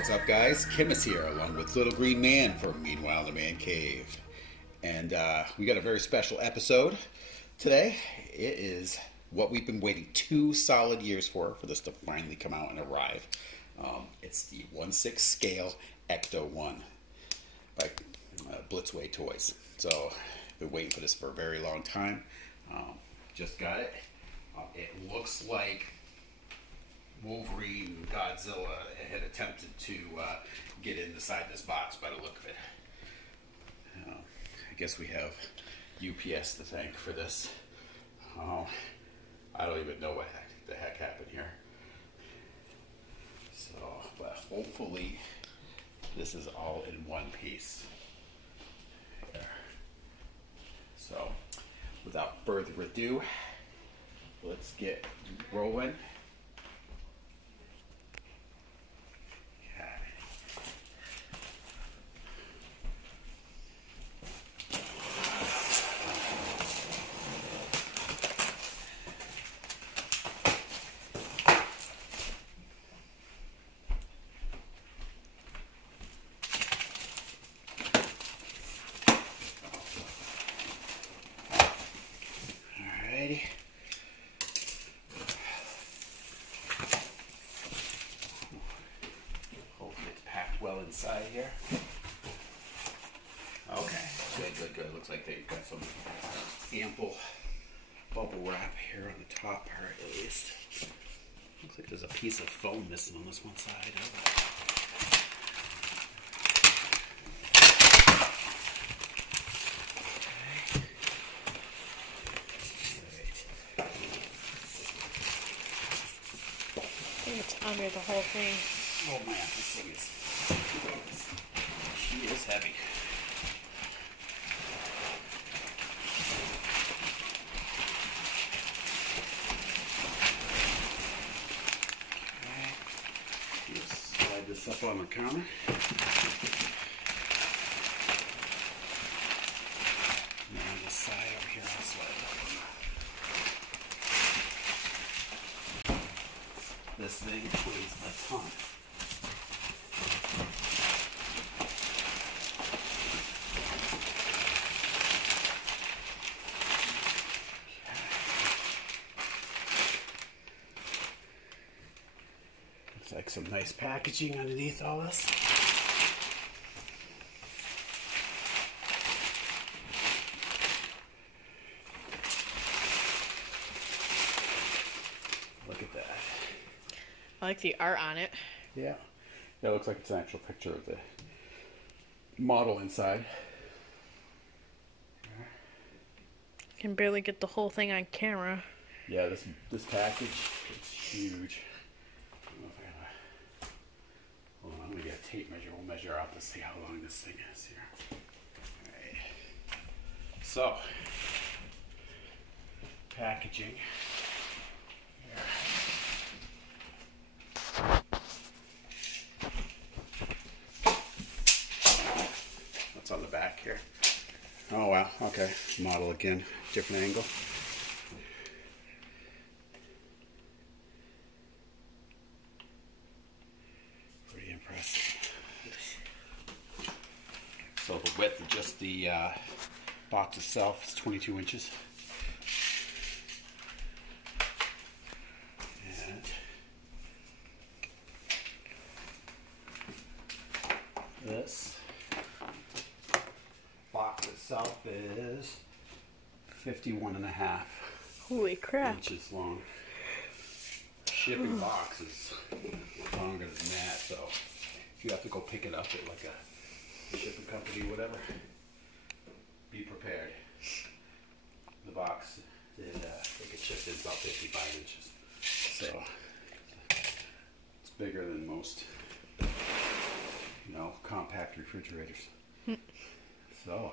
What's up, guys? Kim is here along with Little Green Man from Meanwhile in the Man Cave. And we got a very special episode today. It is what we've been waiting 2 solid years for this to finally come out and arrive. It's the 1/6 scale Ecto-1 by Blitzways Toys. So, been waiting for this for a very long time. Just got it. It looks like Wolverine and Godzilla had attempted to get inside this box by the look of it. I guess we have UPS to thank for this. I don't even know what the heck happened here. So, but hopefully this is all in one piece. There. So, without further ado, let's get rolling. Hopefully it's packed well inside here. Okay, good. Looks like they've got some ample bubble wrap here on the top part at least. Looks like there's a piece of foam missing on this one side. It's under the whole thing. Oh man, this thing she is heavy. Okay. Just slide this up on the counter. And on the side over here, I'll slide it up. This thing weighs a ton. Looks like some nice packaging underneath all this. Look at that. I like the art on it. Yeah. It looks like it's an actual picture of the model inside. You can barely get the whole thing on camera. Yeah, this package is huge. I don't know if I have hold on, I'm gonna get a tape measure. We'll measure out to see how long this thing is here. Alright. So, packaging. What's on the back here? Oh wow, okay. Model again, different angle. Pretty impressive. So the width of just the box itself is 22 inches. And this box itself is 51.5 Holy crap. inches long. Shipping box is longer than that, so if you have to go pick it up at like a shipping company or whatever, be prepared. The box, I think it shipped is about 55 inches. So it's bigger than most, compact refrigerators. So,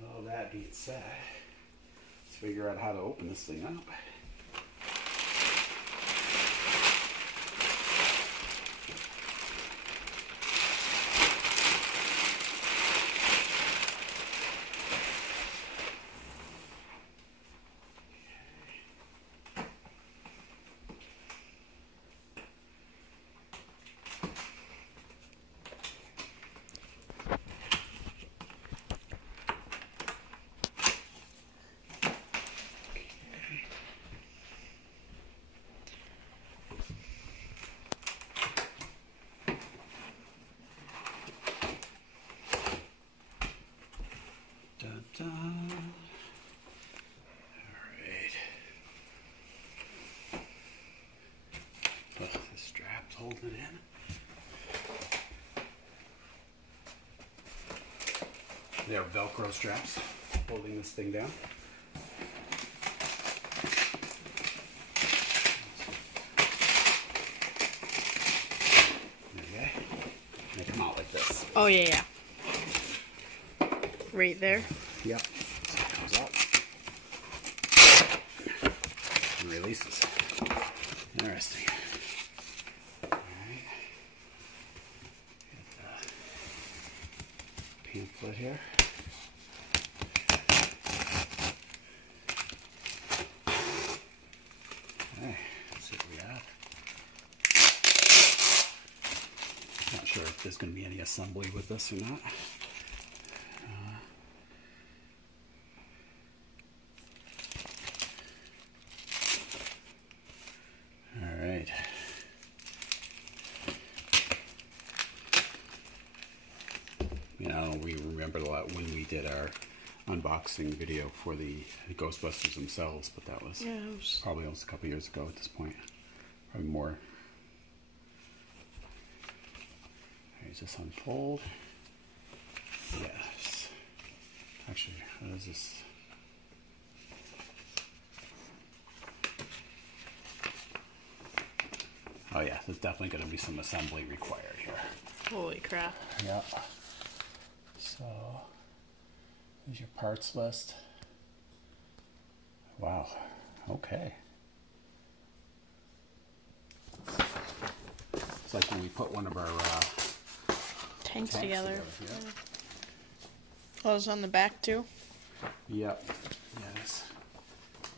with all that being said, let's figure out how to open this thing up. There are Velcro straps holding this thing down. Okay. They come out like this. Oh, yeah. Right there. Yep. So it comes out. And releases. Interesting. Alright. Get the pamphlet here. Okay, let's see what we have. Not sure if there's going to be any assembly with this or not. Alright. I don't know, we remember a lot when we did our unboxing video for the Ghostbusters themselves, but that was, probably almost a couple years ago at this point. Probably more. Alright, does this unfold? Yes. Actually, what is this? Oh yeah, there's definitely going to be some assembly required here. Holy crap. Yep. So, here's your parts list. Wow. Okay. It's like when we put one of our tanks together. Yeah. Oh, it's on the back too? Yep. Yes.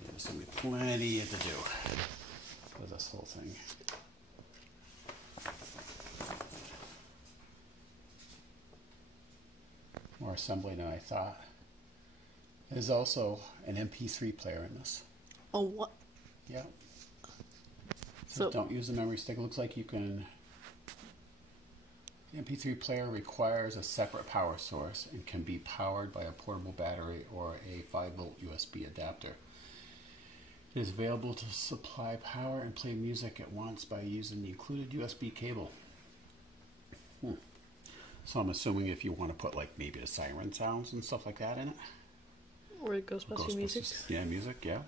There's going to be plenty to do with this whole thing. More assembly than I thought. There's also an Mp3 player in this. Oh, what? Yeah. So don't use the memory stick. It looks like you can... The Mp3 player requires a separate power source and can be powered by a portable battery or a 5-volt USB adapter. It is available to supply power and play music at once by using the included USB cable. So I'm assuming if you want to put like maybe the siren sounds and stuff like that in it. Or Ghostbusters music. Yeah, music, yeah.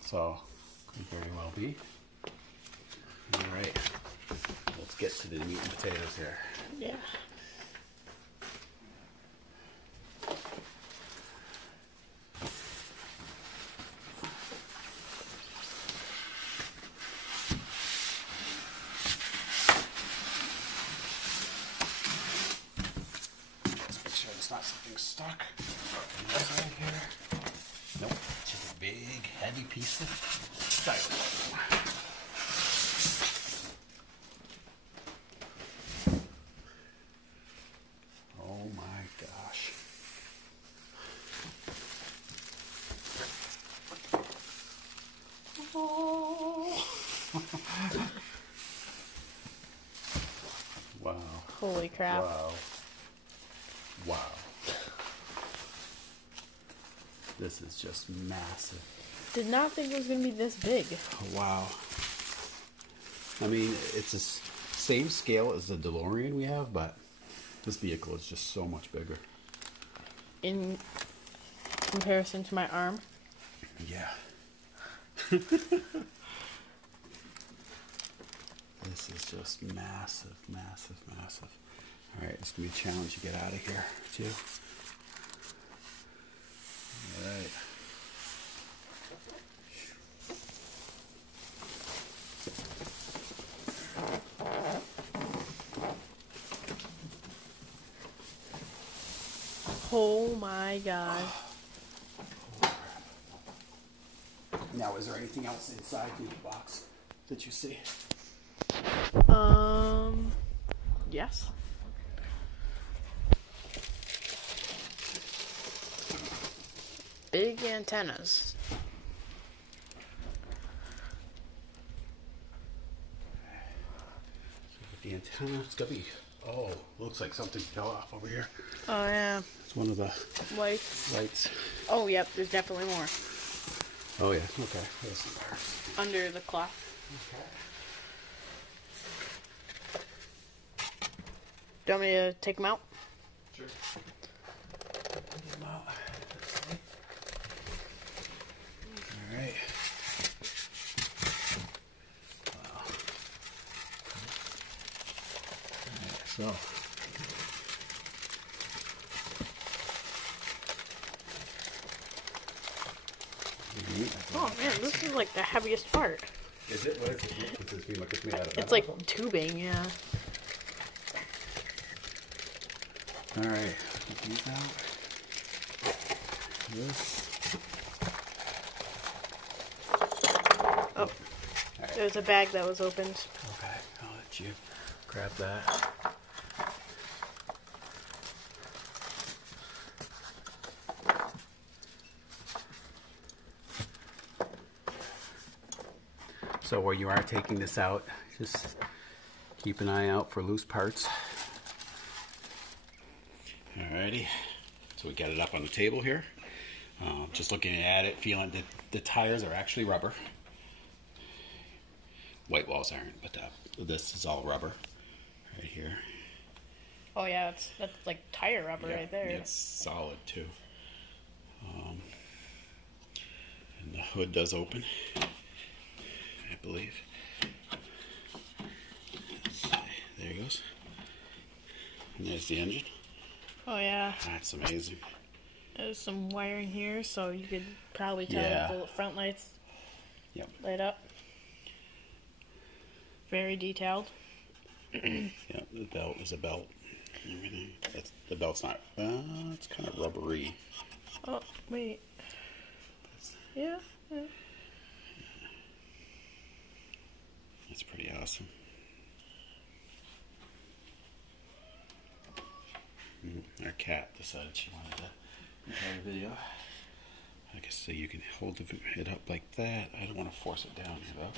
So, could very well be. Alright, let's get to the meat and potatoes here. Yeah. Not something stuck inside here. Nope, it's just a big, heavy piece of styrofoam. Oh my gosh. Oh. Wow. Holy crap. Wow. Wow. This is just massive. Did not think it was going to be this big. Wow. I mean, it's the same scale as the DeLorean we have, but this vehicle is just so much bigger. In comparison to my arm? Yeah. This is just massive, massive, massive. Alright, it's going to be a challenge to get out of here, too. Alright. Oh my god. Now, is there anything else inside the box that you see? Yes. Big antennas. The antenna, it's gonna be, oh, looks like something fell off over here. Oh yeah. It's one of the lights. Oh yep, there's definitely more. Oh yeah, okay. There's some there. Under the cloth. Okay. Do you want me to take them out? Sure. Come out. All right. Wow. All right, so. Oh man, this is like the heaviest part. Is it? What is it? It's made out of It's like tubing, yeah. All right, get these out. This. Oh, right. There was a bag that was opened. Okay, I'll let you grab that. So while you are taking this out, just keep an eye out for loose parts. Alrighty, so we got it up on the table here. Just looking at it, feeling that the tires are actually rubber. White walls aren't, but this is all rubber right here. Oh yeah, that's like tire rubber right there. It's solid too. And the hood does open, I believe. There it goes. And there's the engine. Oh yeah. That's amazing. There's some wiring here, so you could probably tell the front lights light up. Very detailed. Yeah, the belt is a belt. Everything. The belt's not. It's kind of rubbery. Oh wait. Yeah. That's pretty awesome. Our cat decided she wanted to enjoy the video. I guess so you can hold it up like that. I don't want to force it down here though.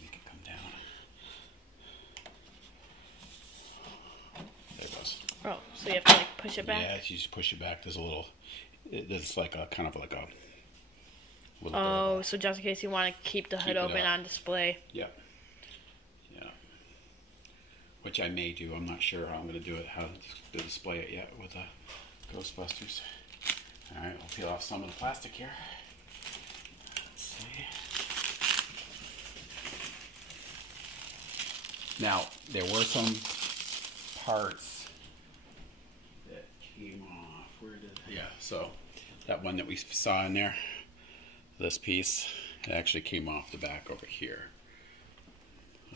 Make it come down. There it goes. Oh, so you have to like push it back? Yeah, you just push it back. There's a little. There's like a kind of like a. Oh, so just in case you want to keep the hood open on display. Yeah. Yeah. Which I may do. I'm not sure how I'm going to do it, how to display it yet with Ghostbusters. All right, I'll peel off some of the plastic here. Let's see. Now, there were some parts that came off. Where did? Yeah, so that one that we saw in there. This piece actually came off the back over here.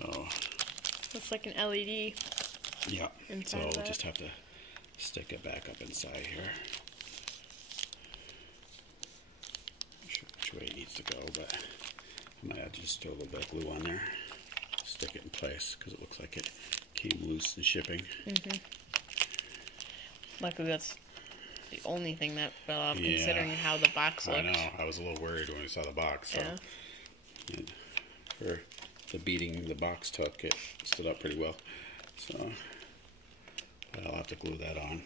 Oh, looks like an LED. Yeah. So we'll just have to stick it back up inside here. Not sure which way it needs to go, but I might have to just throw a little bit of glue on there, stick it in place because it looks like it came loose in shipping. Luckily, that's the only thing that fell off, considering how the box looked. I know. I was a little worried when we saw the box. So. Yeah. And for the beating the box took, it stood up pretty well. So, but I'll have to glue that on.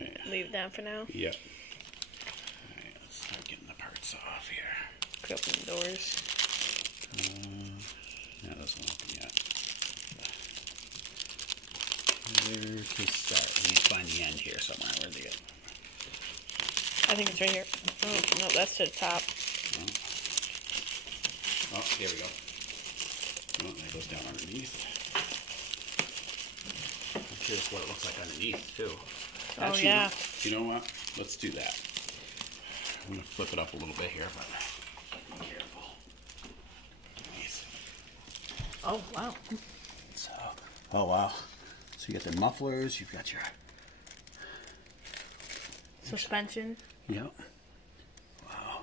Right. Leave that for now? Yep. All right, let's start getting the parts off here. Could open the doors. No, this won't open yet. Where to start? We need to find the end here somewhere. Where'd they go? I think it's right here. Oh, no, that's to the top. Oh, here we go. Oh, that goes down underneath. I'm curious what it looks like underneath, too. Actually, yeah. You know what? Let's do that. I'm going to flip it up a little bit here, but be careful. Underneath. Oh, wow. So, oh, wow. So you got the mufflers, you've got your... suspension. Yep. Wow.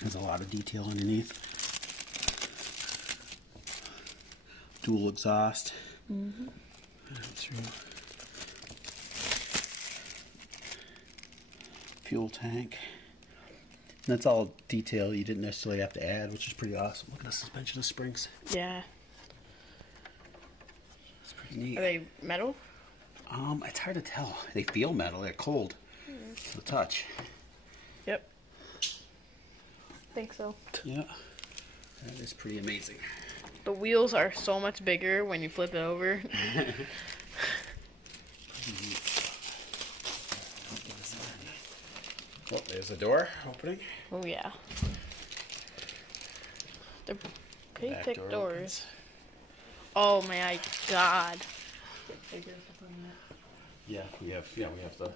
There's a lot of detail underneath. Dual exhaust. Fuel tank. And that's all detail you didn't necessarily have to add, which is pretty awesome. Look at the suspension of springs. Yeah. It's pretty neat. Are they metal? It's hard to tell. They feel metal. They're cold to the touch. Yep. Think so. Yeah. That is pretty amazing. The wheels are so much bigger when you flip it over. Oh, there's a door opening. Oh yeah. They're pretty thick doors. Oh my god. Yeah, we have the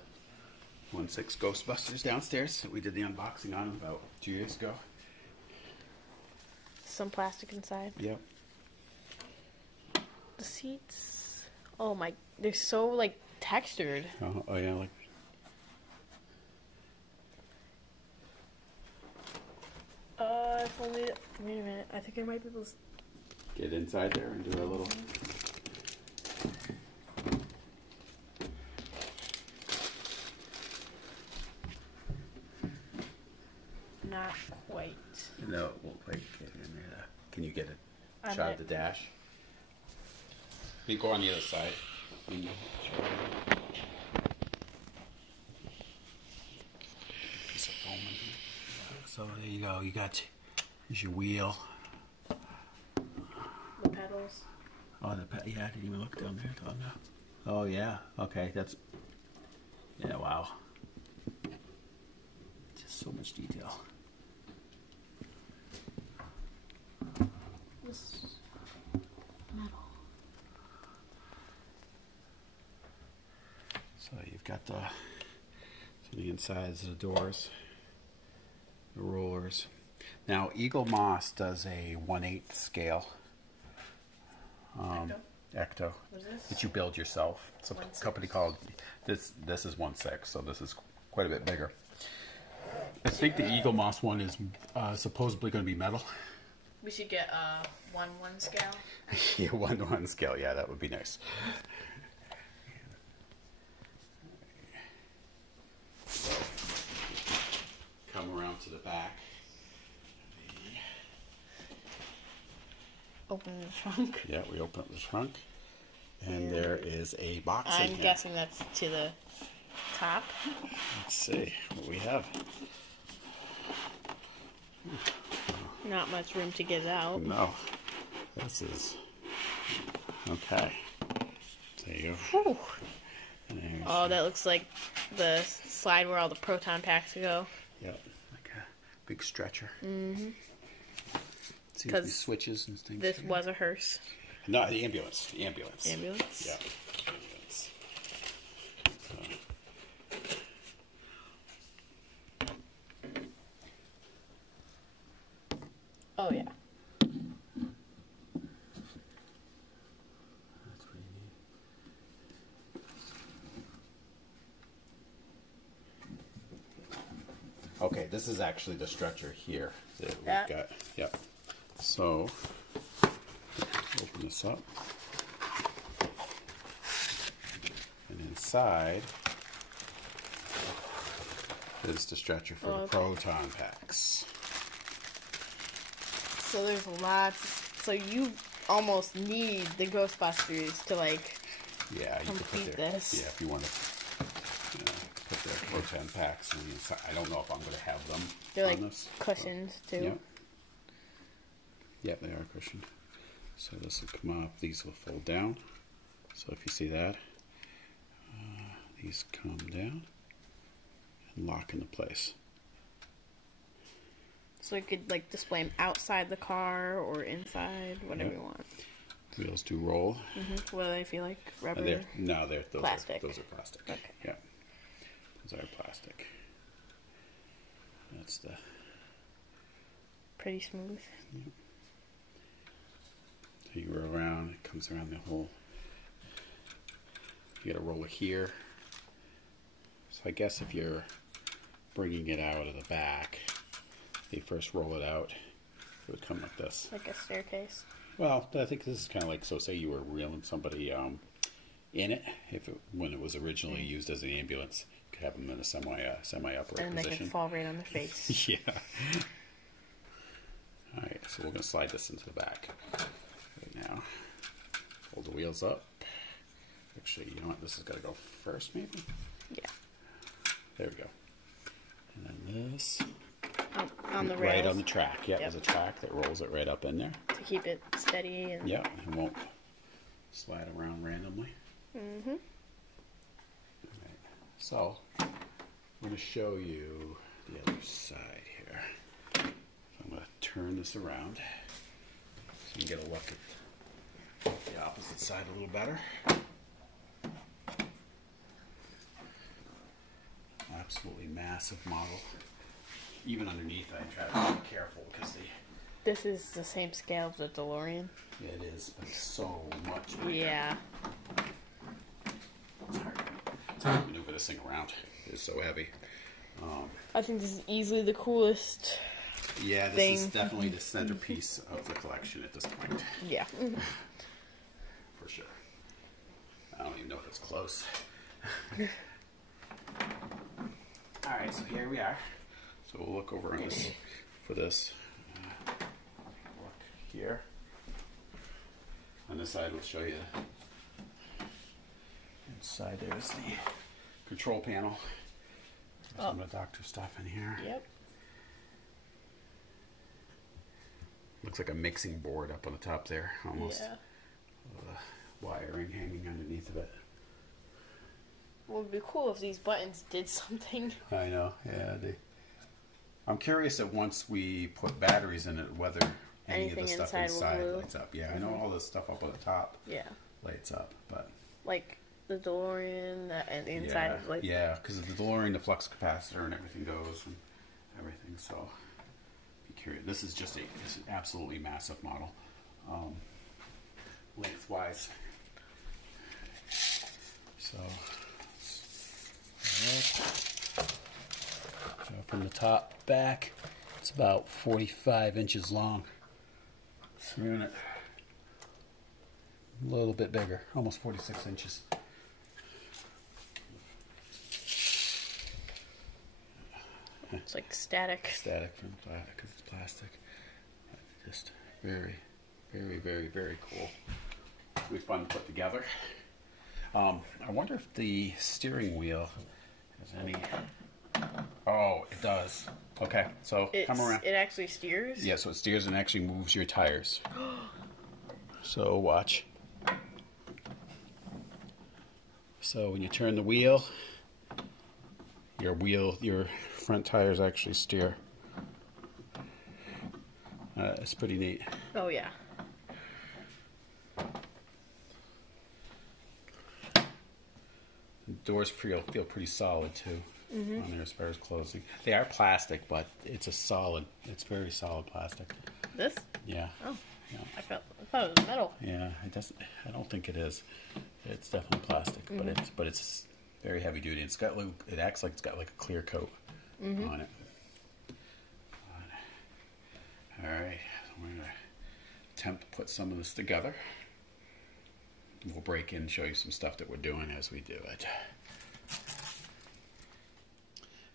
1/6 Ghostbusters downstairs that we did the unboxing on about 2 years ago. Some plastic inside. Yep. The seats. Oh my, they're so like textured. Oh yeah, like. If only. Wait a minute. I think I might be able to Get inside there and do a little. Not quite. No, it won't quite get in there. Can you get a shot of the dash? You go on the other side. So there you go. You got here's your wheel. The pedals. Oh, yeah. I didn't even look down there. Oh yeah. Okay, that's. Yeah. Wow. Just so much detail. This metal. So you've got the insides of the doors, the rollers. Now Eagle Moss does a 1/8 scale. Ecto. What is this? That you build yourself. It's a company called this is 1/6, so this is quite a bit bigger. I think the Eagle Moss one is supposedly going to be metal. We should get a 1/1 scale. Yeah, 1/1 scale. Yeah, that would be nice. Come around to the back. Open the trunk. Yeah, we open up the trunk, and there is a box. I'm guessing that's to the top. Let's see what we have. Not much room to get out. No, this is okay. There you go. Oh, that looks like the slide where all the proton packs go. Yep, like a big stretcher. Mm-hmm. See these switches and things. This was a hearse. No, the ambulance. The ambulance. Ambulance? Yeah. Ambulance. Oh, yeah. That's pretty neat. Okay, this is actually the stretcher here that we've got. Yep. So, open this up. And inside is the stretcher for the proton packs. So there's lots. So you almost need the Ghostbusters to like complete this. Yeah, if you want to put the proton packs in the inside. I don't know if I'm going to have them. They're like this, cushions too. Yep. Yep, they are cushioned. So this will come up. These will fold down. So if you see that, these come down and lock into place. So you could like display them outside the car or inside, whatever you want. Wheels do roll. Mm-hmm. What do they feel like? Rubber? Those plastic. Those are plastic. Okay. Yeah, those are plastic. That's the pretty smooth. Yep. So you roll around. It comes around the whole. You got a roller here. So I guess if you're bringing it out of the back, they first roll it out. It would come like this. Like a staircase. Well, I think this is kind of like, so say you were reeling somebody in it, when it was originally used as an ambulance, you could have them in a semi-upright position. And they can fall right on their face. Yeah. All right, so we're going to slide this into the back right now. Hold the wheels up. Actually, you know what? This has got to go first, maybe? Yeah. There we go. And then this. on the rails. Right on the track. Yeah, there's a track that rolls it right up in there. To keep it steady. And... Yeah, it won't slide around randomly. Mm-hmm. Right. So, I'm going to show you the other side here. So I'm going to turn this around so you can get a look at the opposite side a little better. Absolutely massive model. Even underneath, I try to be careful because This is the same scale as the DeLorean. Yeah, it is, but so much bigger. Yeah. It's hard to maneuver this thing around. It's so heavy. I think this is easily the coolest. Yeah, this is definitely the centerpiece of the collection at this point. Yeah. For sure. I don't even know if it's close. Alright, so here we are. So we'll look over on this for this. Look here. On this side, we'll show you. Inside there's the control panel. There's some of the doctor stuff in here. Yep. Looks like a mixing board up on the top there, almost. Yeah. Wiring hanging underneath of it. Well, it would be cool if these buttons did something. I know, yeah. I'm curious that once we put batteries in it, whether any of the stuff inside lights up. Yeah, I know all the stuff up on the top lights up, but... Like the DeLorean and the inside of like... Yeah, because of the DeLorean, the flux capacitor and everything goes and everything, so... Be curious. This is just it's an absolutely massive model. Lengthwise. So from the top back, it's about 45 inches long. So we're gonna a little bit bigger, almost 46 inches. It's like static. Static from because it's plastic. Just very, very, very, very cool. It'll be fun to put together. I wonder if the steering wheel has any... Oh, it does. Okay, so come around. It actually steers? Yeah, so it steers and actually moves your tires. So watch. So when you turn the wheel, your front tires actually steer. It's pretty neat. Oh, yeah. The doors feel pretty solid too on there as far as closing. They are plastic, but it's very solid plastic. This? Yeah. Oh. Yeah. I thought it was metal. Yeah, it doesn't. I don't think it is. It's definitely plastic, but it's very heavy duty. It's got it acts like it's got like a clear coat on it. All right, so we're gonna attempt to put some of this together. We'll break in and show you some stuff that we're doing as we do it.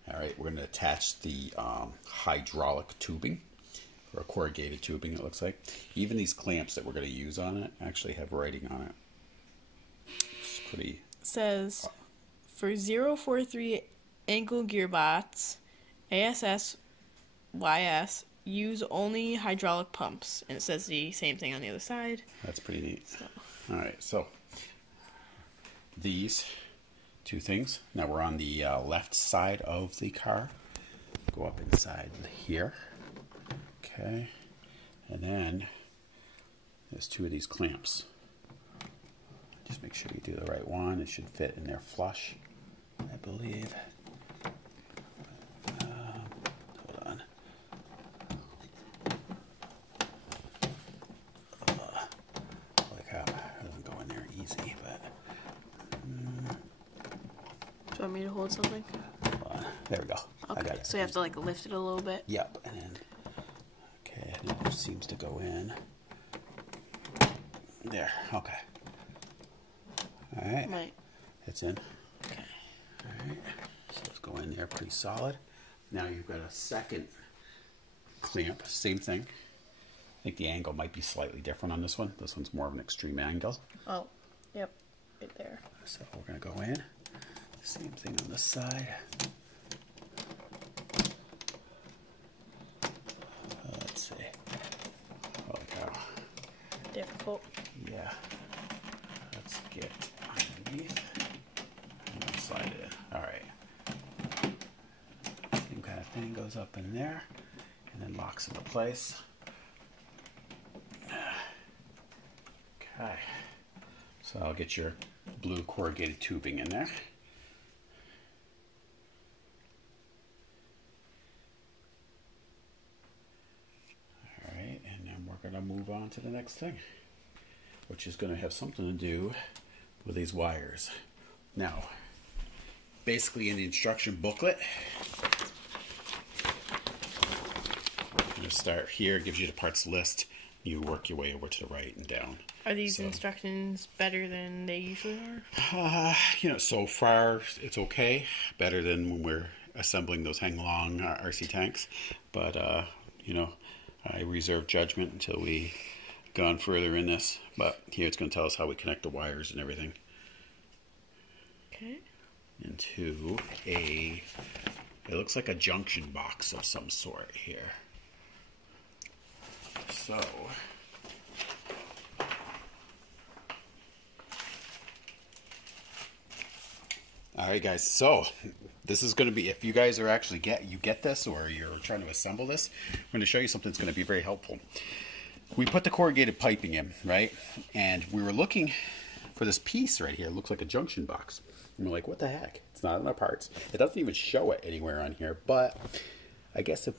All right, we're going to attach the hydraulic tubing, or corrugated tubing, it looks like. Even these clamps that we're going to use on it actually have writing on it. It's pretty... It says, for 043 ankle gearbox, ASS, YS, use only hydraulic pumps. And it says the same thing on the other side. That's pretty neat. So. All right, so these two things. Now we're on the left side of the car. Go up inside here. Okay. And then there's two of these clamps. Just make sure you do the right one. It should fit in there flush, I believe. Hold on. Holy cow. It doesn't go in there easy, but... Do you want me to hold something? Hold on. There we go. Okay. I got it. So you have to like lift it a little bit? Yep. And then, okay, and it seems to go in. There. Okay. All right. Right. It's in. Okay. All right. So let's go in there pretty solid. Now you've got a second clamp. Same thing. I think the angle might be slightly different on this one. This one's more of an extreme angle. Oh, yep. Right there. So we're going to go in. Same thing on this side. difficult. Yeah. Let's get underneath and slide it in. All right. Same kind of thing goes up in there and then locks into place. Okay. So I'll get your blue corrugated tubing in there. All right, and then we're going to move on to the next thing, which is going to have something to do with these wires. Now, basically in the instruction booklet, I'm going to start here. It gives you the parts list. You work your way over to the right and down. Are these instructions better than they usually are? You know, so far it's okay. Better than when we're assembling those hang-along RC tanks. But, you know, I reserve judgment until we gone further in this. But here it's going to tell us how we connect the wires and everything. Okay. Into it looks like a junction box of some sort here. So, all right, guys. So this is going to be, if you guys are actually get this, or you're trying to assemble this, I'm going to show you something that's going to be very helpful. We put the corrugated piping in, right? And we were looking for this piece right here. It looks like a junction box. And we're like, what the heck? It's not in our parts. It doesn't even show it anywhere on here. But I guess if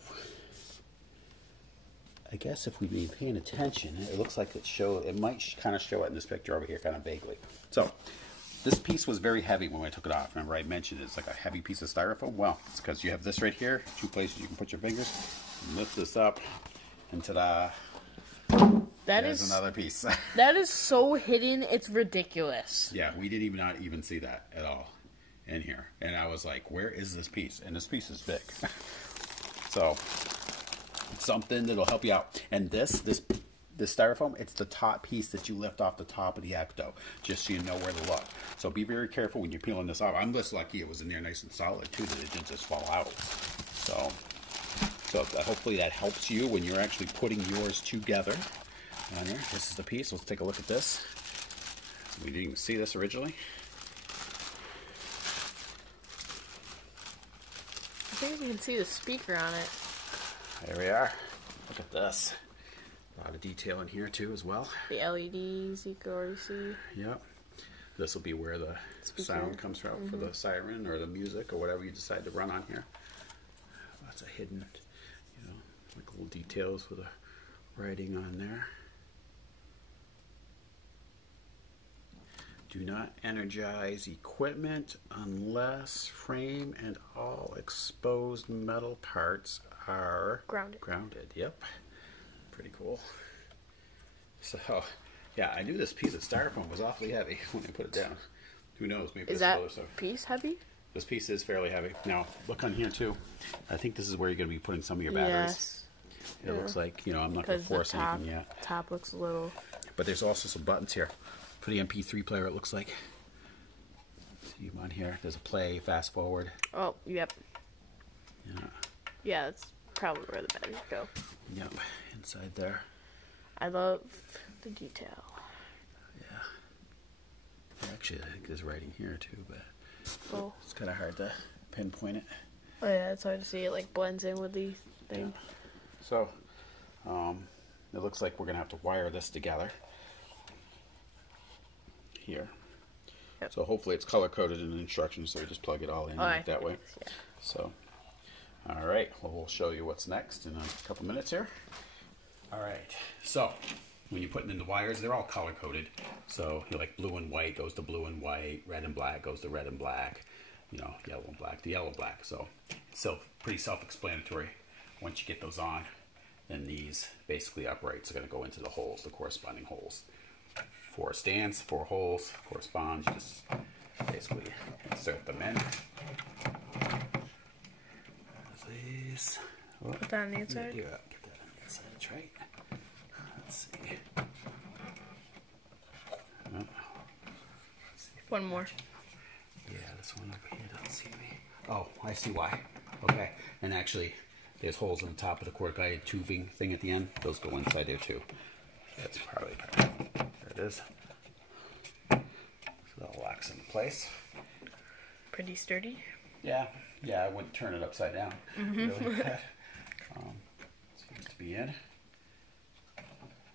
we've been paying attention, it looks like it might kind of show it in this picture over here, kind of vaguely. So this piece was very heavy when I took it off. Remember I mentioned it's like a heavy piece of styrofoam? Well, it's because you have this right here, 2 places you can put your fingers, lift this up, and ta-da, there's another piece. That is so hidden, it's ridiculous. Yeah, we didn't not even see that at all in here. And I was like, where is this piece? And this piece is big. So it's something that'll help you out. And this styrofoam, it's the top piece that you lift off the top of the Ecto, just so you know where to look. So be very careful when you're peeling this off. I'm just lucky it was in there nice and solid too, that it didn't just fall out. So hopefully that helps you when you're actually putting yours together on here. This is the piece. Let's take a look at this. We didn't even see this originally. I think we can see the speaker on it. There we are. Look at this. A lot of detail in here too as well. The LEDs you can already see. Yep. This will be where the sound comes from for the siren or the music or whatever you decide to run on here. Lots of hidden, you know, like little details with the writing on there. Do not energize equipment unless frame and all exposed metal parts are grounded. Yep. Pretty cool. So, yeah, I knew this piece of styrofoam was awfully heavy when I put it down. Who knows? Maybe is that other stuff. Piece heavy? This piece is fairly heavy. Now, look on here too. I think this is where you're going to be putting some of your batteries. Yes. It looks like, you know, I'm not going to force anything yet. Top looks a little. But there's also some buttons here for the MP3 player, it looks like. See them on here. There's a play, fast forward. Oh, yep. Yeah. Yeah, that's probably where the batteries go. Yep, inside there. I love the detail. Yeah. Actually, I think there's writing here too, but it's kind of hard to pinpoint it. Oh yeah, it's hard to see. It like blends in with the thing. Yeah. So, it looks like we're gonna have to wire this together here. Yep. So hopefully it's color coded in the instructions, so we just plug it all in like that way. Yeah. So. All right, well, we'll show you what's next in a couple minutes here. All right, so when you're putting in the wires, they're all color coded. So you know, like blue and white goes to blue and white, red and black goes to red and black, you know, yellow and black to yellow and black. So it's pretty self-explanatory. Once you get those on, then these basically uprights are going to go into the holes, the corresponding holes. 4 stands, 4 holes corresponds. You just basically insert them in. Put that on the inside? Yeah, get that on the inside, that's right. Let's see. One more. Yeah, this one over here doesn't see me. Oh, I see why. Okay, and actually, there's holes on the top of the corrugated tubing thing at the end. Those go inside there too. That's probably there it is. So that locks into place. Pretty sturdy. Yeah, I wouldn't turn it upside down. Really. Seems to be in.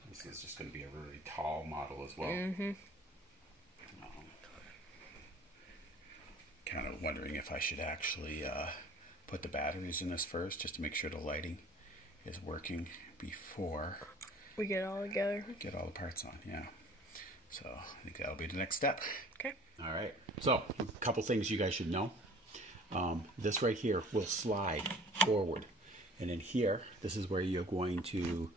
This is just going to be a really tall model as well. Kind of wondering if I should actually put the batteries in this first, just to make sure the lighting is working before we get it all together. Get all the parts on, yeah. So I think that'll be the next step. Okay. All right. So a couple things you guys should know. This right here will slide forward, and in here, this is where you're going to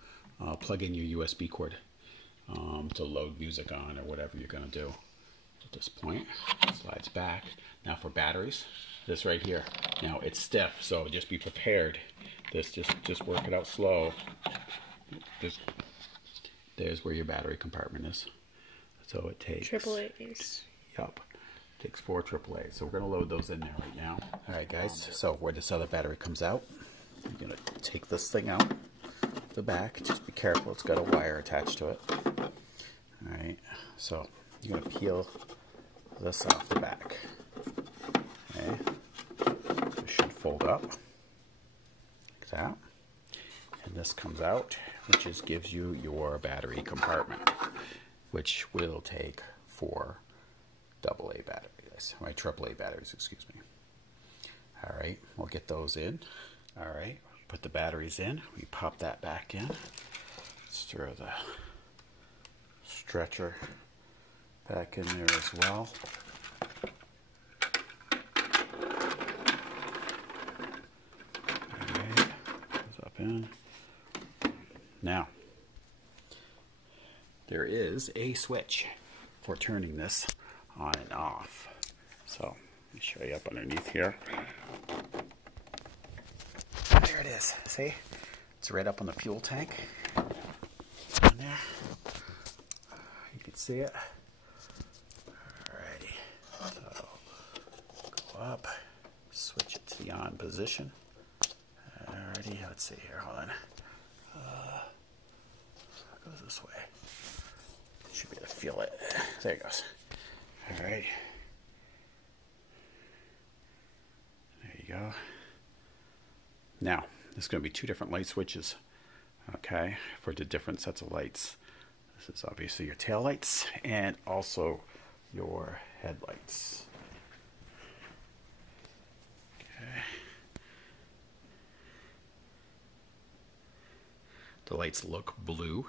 plug in your USB cord to load music on or whatever you're going to do. At this point, it slides back. Now for batteries, this right here. Now it's stiff, so just be prepared. This just work it out slow. There's where your battery compartment is. So it takes AAAs. Yup. Takes 4 AAAs. So we're going to load those in there right now. All right, guys. So where this other battery comes out, I'm going to take this thing out the back. Just be careful. It's got a wire attached to it. All right. So you're going to peel this off the back. Okay. This should fold up like that. And this comes out, which just gives you your battery compartment, which will take 4 AA batteries, my AAA batteries, excuse me. All right, we'll get those in. All right, put the batteries in. We pop that back in. Let's throw the stretcher back in there as well. All right, goes up in. Now, there is a switch for turning this on and off. So let me show you up underneath here. There it is. See? It's right up on the fuel tank. On there. You can see it. Alrighty. So go up, switch it to the on position. Alrighty, let's see here. Hold on. Goes this way. Should be able to feel it. There it goes. All right. There you go. Now, there's going to be 2 different light switches, okay, for the different sets of lights. This is obviously your tail lights and also your headlights. Okay. The lights look blue.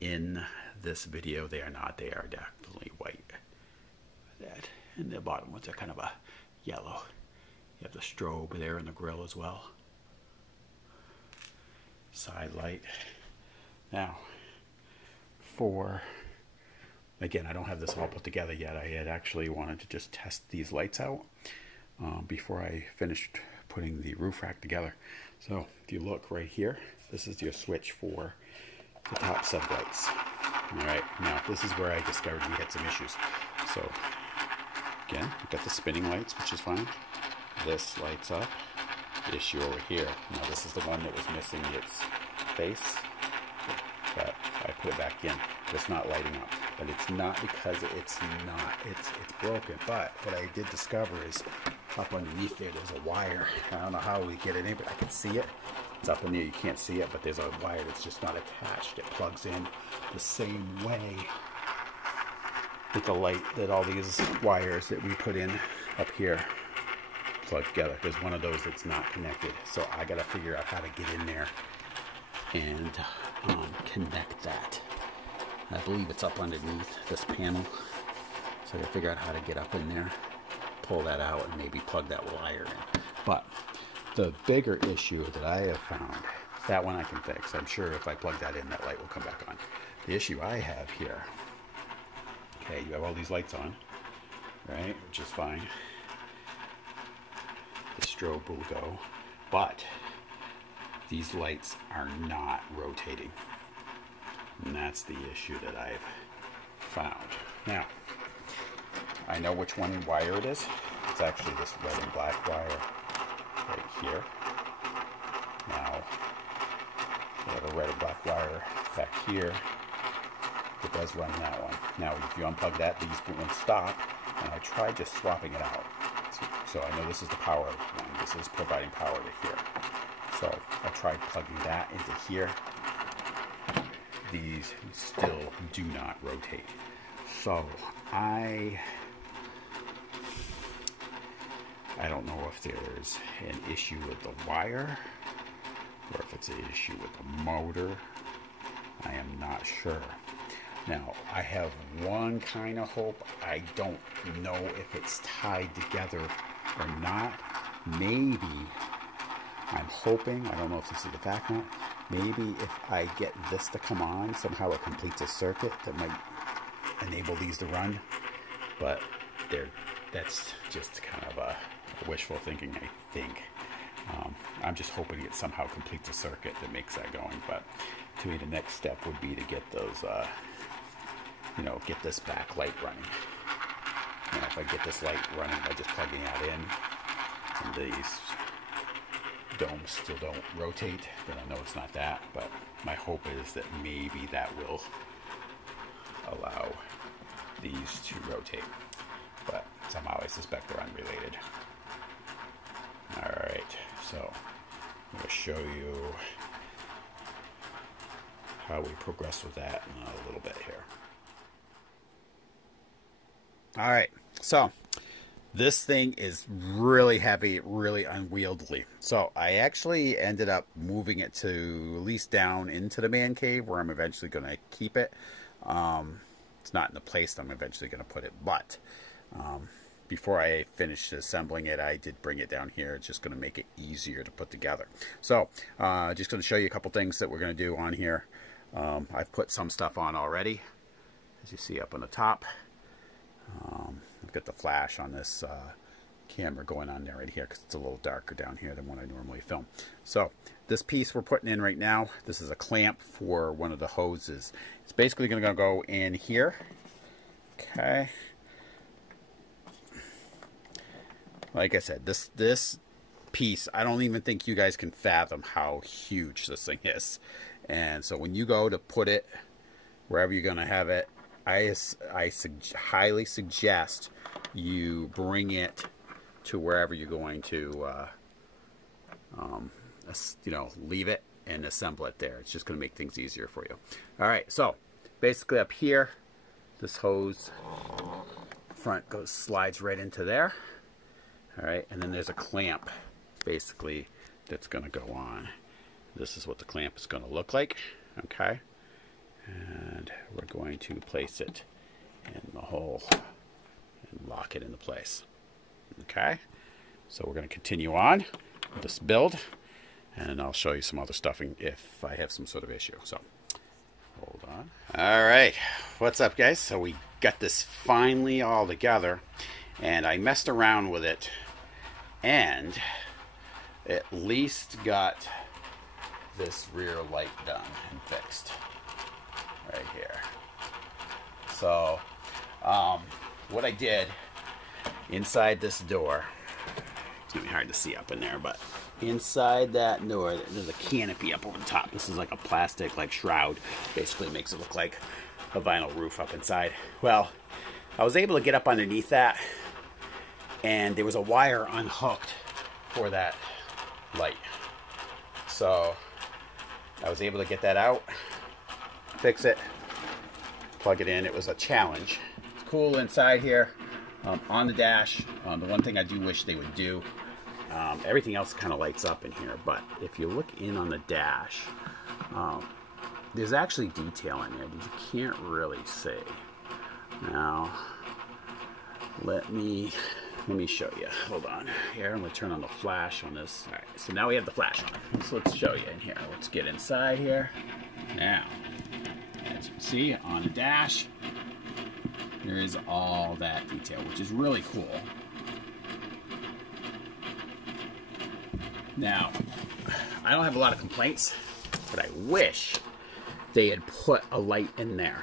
In this video, they are not. They are definitely white. That and the bottom ones are kind of a yellow. You have the strobe there in the grill as well. Side light. Now, again, I don't have this all put together yet. I had actually wanted to just test these lights out before I finished putting the roof rack together. So if you look right here, this is your switch for the top sub lights. Alright, now this is where I discovered we had some issues. So, again, we've got the spinning lights, which is fine. This lights up. The issue over here. Now this is the one that was missing its face. But I put it back in. It's not lighting up. But it's not because it's broken. But what I did discover is up underneath there's a wire. I don't know how we get it in, but I can see it. It's up in there, you can't see it, but there's a wire that's just not attached. It plugs in the same way that the light, that all these wires that we put in up here plug together. There's one of those that's not connected. So I gotta figure out how to get in there and connect that. I believe it's up underneath this panel. So I gotta figure out how to get up in there, pull that out, and maybe plug that wire in. But the bigger issue that I have found, that one I can fix. I'm sure if I plug that in, that light will come back on. The issue I have here, okay, you have all these lights on, right, which is fine. The strobe will go, but these lights are not rotating. And that's the issue that I've found. Now, I know which one wire it is. It's actually this red and black wire right here. Now, we have a red and black wire back here it does run that one. Now, if you unplug that, these won't stop, and I tried just swapping it out. So I know this is the power one. This is providing power to here. So I tried plugging that into here. These still do not rotate. So I don't know if there's an issue with the wire or if it's an issue with the motor. I am not sure. Now, I have one kind of hope. I don't know if it's tied together or not. Maybe, I'm hoping, I don't know if this is the fact or not, maybe if I get this to come on, somehow it completes a circuit that might enable these to run. But that's just kind of a wishful thinking, I think. I'm just hoping it somehow completes a circuit that makes that going. But to me, the next step would be to get those, get this backlight running. If I get this light running by just plugging that in, and these domes still don't rotate, then I know it's not that. But my hope is that maybe that will allow these to rotate. But somehow I suspect they're unrelated. Alright, so I'm going to show you how we progress with that in a little bit here. Alright, so this thing is really heavy, really unwieldy. So I actually ended up moving it to at least down into the man cave where I'm eventually going to keep it. It's not in the place I'm eventually going to put it, but before I finished assembling it, I did bring it down here. It's just going to make it easier to put together. So just going to show you a couple things that we're going to do on here. I've put some stuff on already, as you see up on the top. I've got the flash on this camera going on there right here because it's a little darker down here than what I normally film. So this piece we're putting in right now, this is a clamp for one of the hoses. It's basically going to go in here. Okay. Like I said, this piece, I don't even think you guys can fathom how huge this thing is. And so when you go to put it wherever you're going to have it, I highly suggest you bring it to wherever you're going to, leave it and assemble it there. It's just going to make things easier for you. All right, so basically up here, this hose front slides right into there. All right, and then there's a clamp basically that's going to go on. This is what the clamp is going to look like. Okay, and we're going to place it in the hole and lock it into place. Okay, so we're going to continue on with this build, and I'll show you some other stuff if I have some sort of issue. So hold on. All right, what's up, guys? So we got this finally all together, and I messed around with it and at least got this rear light done and fixed right here. So what I did inside this door, it's gonna be hard to see up in there, but inside that door there's a canopy up over the top. This is like a plastic shroud, basically makes it look like a vinyl roof up inside. Well, I was able to get up underneath that, and there was a wire unhooked for that light. So I was able to get that out, fix it, plug it in. It was a challenge. It's cool inside here on the dash. The one thing I do wish they would do, everything else kind of lights up in here, but if you look in on the dash, there's actually detail in there that you can't really see. Now, let me show you. Hold on. Here, I'm going to turn on the flash on this. All right, so now we have the flash on. So let's show you in here. Let's get inside here. Now, as you can see on the dash, there is all that detail, which is really cool. Now, I don't have a lot of complaints, but I wish they had put a light in there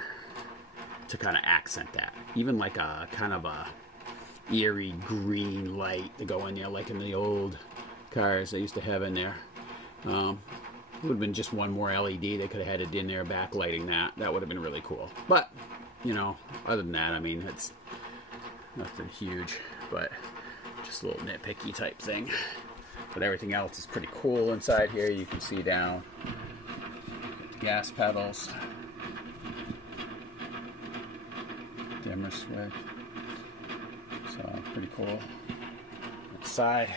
to kind of accent that. Even like a kind of a eerie green light to go in there like in the old cars they used to have in there. would have been just one more LED. They could have had it in there backlighting that. That would have been really cool. But, you know, other than that, I mean, it's nothing huge, but just a little nitpicky type thing. But everything else is pretty cool inside here. You can see down the gas pedals, dimmer switch. So pretty cool. Inside.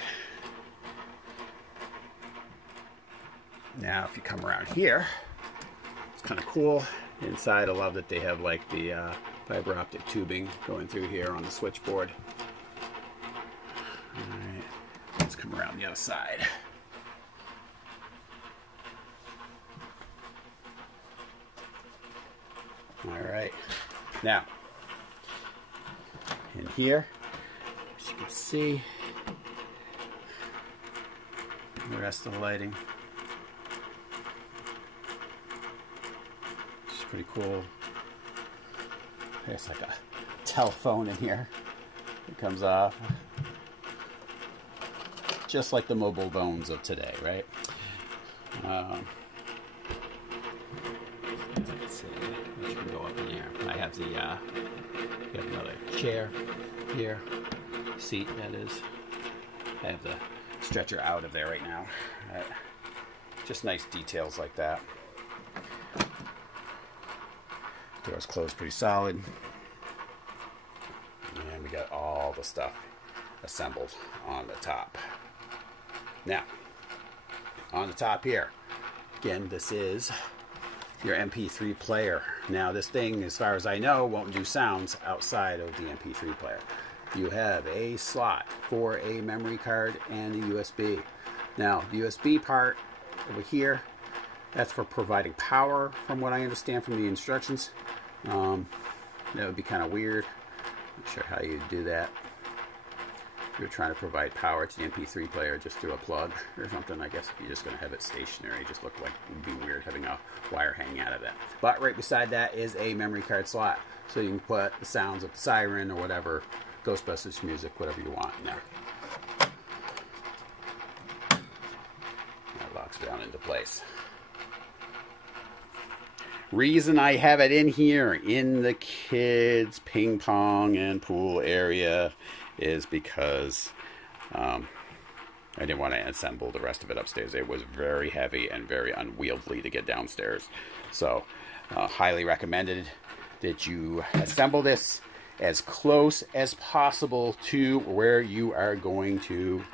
Now, if you come around here, it's kind of cool. Inside, I love that they have like the fiber optic tubing going through here on the switchboard. All right, let's come around the other side. All right, now in here, as you can see, the rest of the lighting. Pretty cool. There's like a telephone in here. It comes off. Just like the mobile phones of today, right? Let's see. We can go up in here. I have the, we have another chair here. Seat, that is. I have the stretcher out of there right now. Just nice details like that. Doors closed pretty solid. And we got all the stuff assembled on the top. Now, on the top here, again, this is your MP3 player. Now, this thing, as far as I know, won't do sounds outside of the MP3 player. You have a slot for a memory card and a USB. Now, the USB part over here, that's for providing power, from what I understand from the instructions. That would be kind of weird. Not sure how you do that. If you're trying to provide power to the MP3 player just through a plug or something, I guess if you're just going to have it stationary, it just look like it would be weird having a wire hanging out of that. But right beside that is a memory card slot. So you can put the sounds of the siren or whatever, Ghostbusters music, whatever you want in there. That locks down into place. Reason I have it in here in the kids' ping pong and pool area is because I didn't want to assemble the rest of it upstairs. It was very heavy and very unwieldy to get downstairs. So highly recommended that you assemble this as close as possible to where you are going to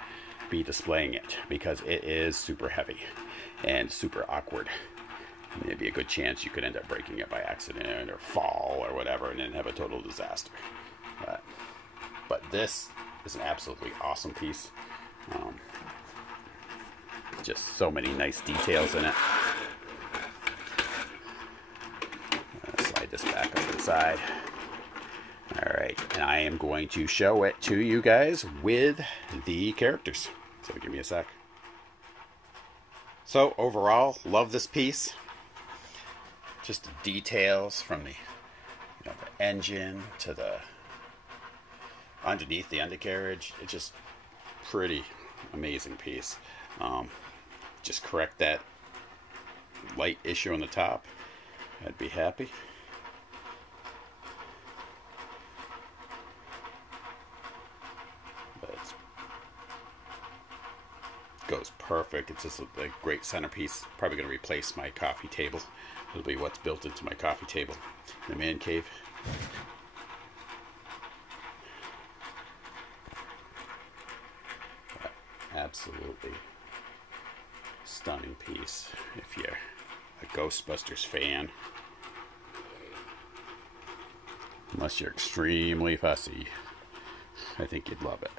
be displaying it, because it is super heavy and super awkward. Maybe a good chance you could end up breaking it by accident or fall or whatever and then have a total disaster. But this is an absolutely awesome piece. Just so many nice details in it. Slide this back up inside. Alright, and I am going to show it to you guys with the characters. So give me a sec. So overall, love this piece. Just the details from the, the engine to the underneath the undercarriage. It's just pretty amazing piece. Just correct that light issue on the top. I'd be happy. But it goes perfect. It's just a great centerpiece. Probably going to replace my coffee table. It'll be what's built into my coffee table in the man cave. Absolutely stunning piece if you're a Ghostbusters fan. Unless you're extremely fussy, I think you'd love it.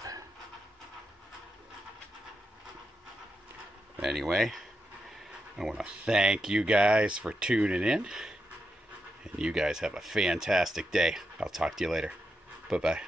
Anyway, I want to thank you guys for tuning in. And you guys have a fantastic day. I'll talk to you later. Bye-bye.